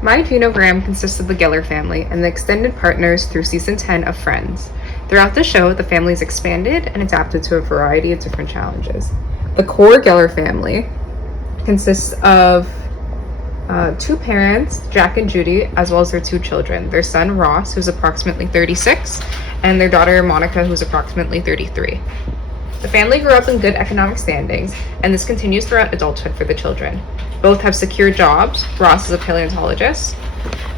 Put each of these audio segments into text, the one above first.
My Genogram consists of the Geller family and the extended partners through season 10 of Friends. Throughout the show, the family is expanded and adapted to a variety of different challenges. The core Geller family consists of two parents, Jack and Judy, as well as their two children, their son Ross, who's approximately 36, and their daughter Monica, who's approximately 33. The family grew up in good economic standings, and this continues throughout adulthood for the children. Both have secure jobs, Ross is a paleontologist,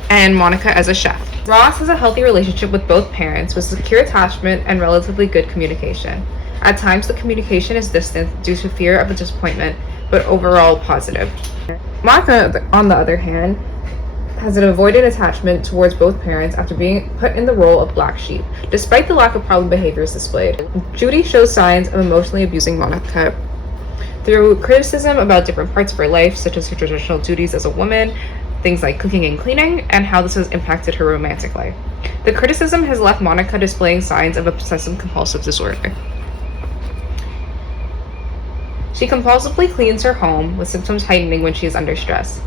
and Monica as a chef. Ross has a healthy relationship with both parents with secure attachment and relatively good communication. At times, the communication is distant due to fear of a disappointment, but overall positive. Monica, on the other hand, has an avoided attachment towards both parents after being put in the role of black sheep, despite the lack of problem behaviors displayed. Judy shows signs of emotionally abusing Monica through criticism about different parts of her life, such as her traditional duties as a woman, things like cooking and cleaning, and how this has impacted her romantic life. The criticism has left Monica displaying signs of obsessive-compulsive disorder. She compulsively cleans her home, with symptoms heightening when she is under stress.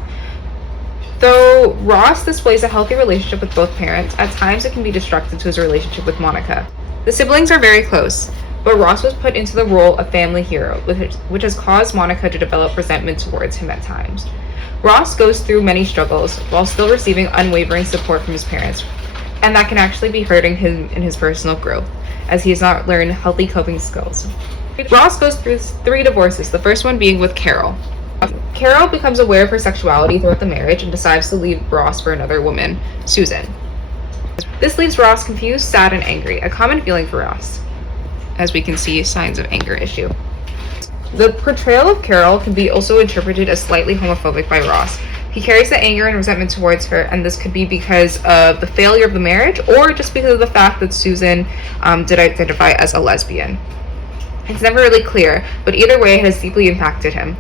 Though Ross displays a healthy relationship with both parents, at times it can be destructive to his relationship with Monica. The siblings are very close, but Ross was put into the role of family hero, which has caused Monica to develop resentment towards him at times. Ross goes through many struggles while still receiving unwavering support from his parents, and that can actually be hurting him in his personal growth, as he has not learned healthy coping skills. Ross goes through 3 divorces, the first one being with Carol. Carol becomes aware of her sexuality throughout the marriage and decides to leave Ross for another woman, Susan. This leaves Ross confused, sad, and angry, a common feeling for Ross. As we can see, signs of anger issue. The portrayal of Carol can be also interpreted as slightly homophobic by Ross. He carries the anger and resentment towards her, and this could be because of the failure of the marriage or just because of the fact that Susan did identify as a lesbian. It's never really clear, but either way, it has deeply impacted him.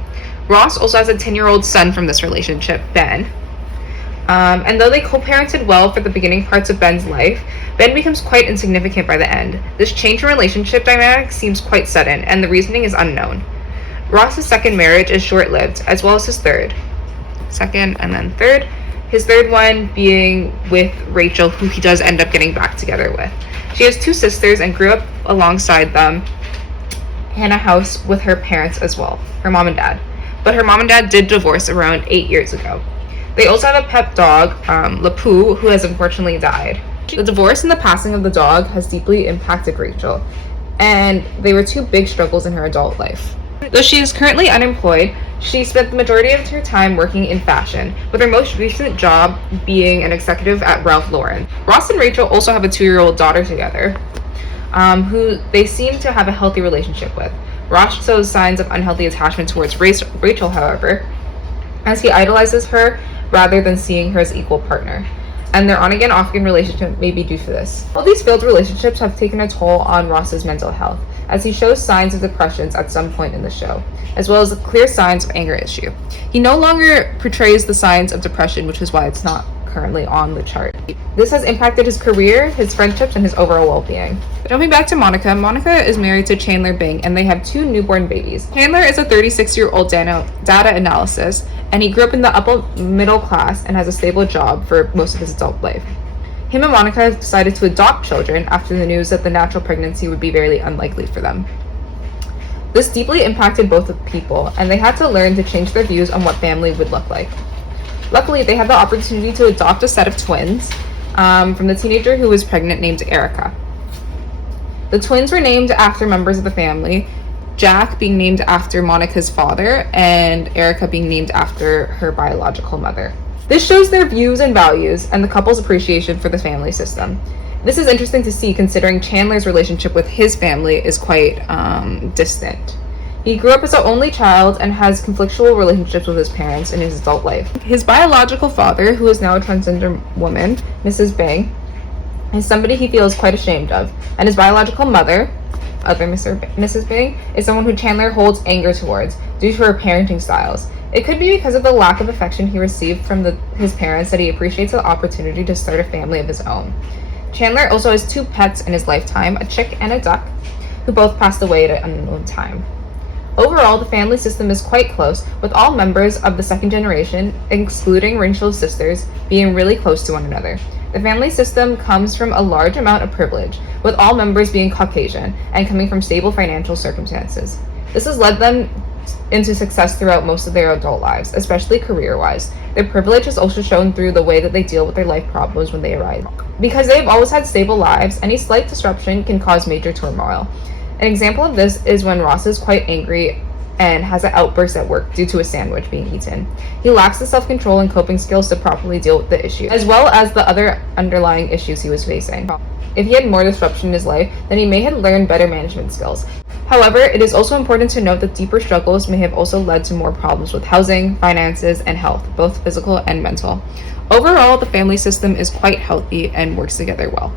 Ross also has a 10-year-old son from this relationship, Ben. And though they co-parented well for the beginning parts of Ben's life, Ben becomes quite insignificant by the end. This change in relationship dynamics seems quite sudden, and the reasoning is unknown. Ross's second marriage is short-lived, as well as his third. Second and then third. His third one being with Rachel, who he does end up getting back together with. She has 2 sisters and grew up alongside them in a house with her parents as well, her mom and dad. But her mom and dad did divorce around 8 years ago. They also have a pet dog, Lapoo, who has unfortunately died. The divorce and the passing of the dog has deeply impacted Rachel, and they were 2 big struggles in her adult life. Though she is currently unemployed, she spent the majority of her time working in fashion, with her most recent job being an executive at Ralph Lauren. Ross and Rachel also have a 2-year-old daughter together, who they seem to have a healthy relationship with. Ross shows signs of unhealthy attachment towards Rachel, however, as he idolizes her rather than seeing her as equal partner. And their on-again, off-again relationship may be due to this. All these failed relationships have taken a toll on Ross's mental health, as he shows signs of depressions at some point in the show, as well as clear signs of anger issue. He no longer portrays the signs of depression, which is why it's not currently on the chart. This has impacted his career, his friendships, and his overall well-being. Jumping back to Monica, Monica is married to Chandler Bing, and they have 2 newborn babies. Chandler is a 36-year-old data analyst, and he grew up in the upper middle class and has a stable job for most of his adult life. Him and Monica decided to adopt children after the news that the natural pregnancy would be very unlikely for them. This deeply impacted both people, and they had to learn to change their views on what family would look like. Luckily, they had the opportunity to adopt a set of twins from the teenager who was pregnant named Erica. The twins were named after members of the family, Jack being named after Monica's father, and Erica being named after her biological mother. This shows their views and values and the couple's appreciation for the family system. This is interesting to see considering Chandler's relationship with his family is quite distant. He grew up as an only child and has conflictual relationships with his parents in his adult life. His biological father, who is now a transgender woman, Mrs. Bing, is somebody he feels quite ashamed of, and his biological mother, Mrs. Bing, is someone who Chandler holds anger towards due to her parenting styles. It could be because of the lack of affection he received from his parents that he appreciates the opportunity to start a family of his own. Chandler also has 2 pets in his lifetime, a chick and a duck, who both passed away at an unknown time. Overall, the family system is quite close, with all members of the second generation, excluding Rachel's sisters, being really close to one another. The family system comes from a large amount of privilege, with all members being Caucasian and coming from stable financial circumstances. This has led them into success throughout most of their adult lives, especially career-wise. Their privilege is also shown through the way that they deal with their life problems when they arise. Because they've always had stable lives, any slight disruption can cause major turmoil. An example of this is when Ross is quite angry and has an outburst at work due to a sandwich being eaten. He lacks the self-control and coping skills to properly deal with the issue, as well as the other underlying issues he was facing. If he had more disruption in his life, then he may have learned better management skills. However, it is also important to note that deeper struggles may have also led to more problems with housing, finances, and health, both physical and mental. Overall, the family system is quite healthy and works together well.